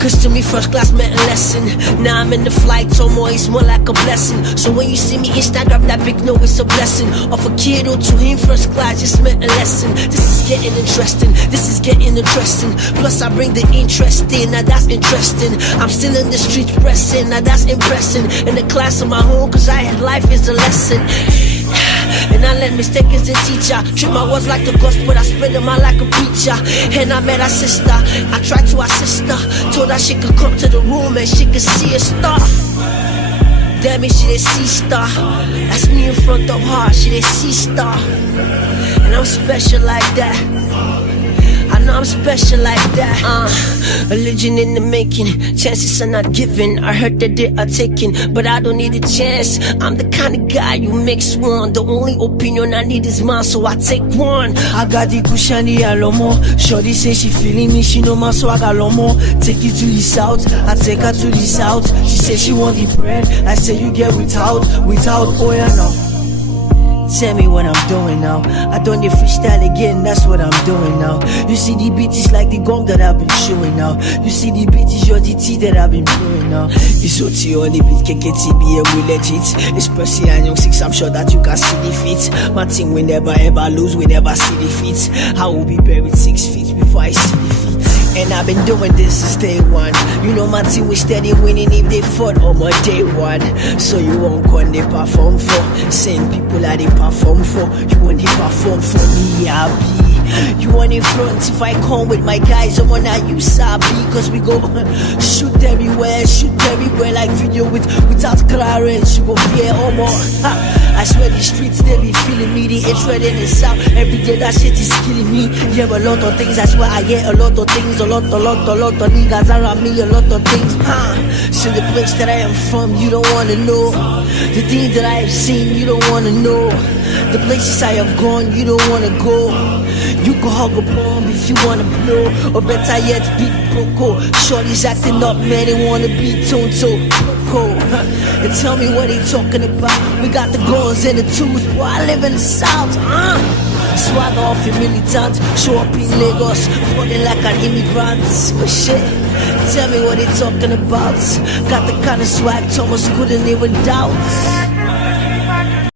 Cause to me first class meant a lesson. Now I'm in the flight, turmoil, it's more like a blessing. So when you see me Instagram, that big no, it's a blessing. Of a kid or to him first class just meant a lesson. This is getting interesting, this is getting interesting. Plus I bring the interest in, now that's interesting. I'm still in the streets pressing, now that's impressing. In the class of my home, cause I had life is a lesson. And I let mistake as a teacher. Treat my words like the gospel, I spread them out like a preacher. And I met her sister, I tried to assist her. Told her she could come to the room and she could see a star. Damn it, she did see star. That's me in front of her, she did see star. And I'm special like that, I know I'm special like that. A legend in the making, chances are not given. I heard that they are taken, but I don't need a chance. I'm the kind of guy you mix one. The only opinion I need is mine, so I take one. I got the cushiony alomo. Shorty say she feeling me, she know my swag alomo. Take you to the south, I take her to the south. She say she want the bread, I say you get without, oh yeah no. Tell me what I'm doing now. I done the freestyle again, that's what I'm doing now. You see the beat is like the gum that I've been chewing now. You see the beat is your DT that I've been brewing now. It's OT on the beat, KKTBM, we legit. It's Percy and Young 6, I'm sure that you can see the feet. My team will never ever lose, we never see defeat. I will be buried 6 feet before I see defeat. And I've been doing this since day one. You know my team was steady winning if they fought on my day one. So you won't come they perform for. Same people that they perform for. You want they perform for me, I be. You want in front if I come with my guys, I'm on that you sabi. Cause we go shoot everywhere like video without clearance. You go fear or more. I swear the streets they be feeling me, the hatred in the south. Every day that shit is killing me. Yeah, a lot of things, that's why I get a lot of things. A lot of niggas around me, a lot of things. So the place that I am from, you don't wanna know. The things that I have seen, you don't wanna know. The places I have gone, you don't wanna go. You can hug a bomb if you wanna blow, or better yet, beat Poco. Shorty's acting up, man, they wanna be Tonto Poco. And tell me what they talking about. We got the guns and the tools, boy, I live in the south. Swagger off your militant, show up in Lagos, running like an immigrant. But shit, tell me what they talking about. Got the kind of swag Thomas couldn't even doubt.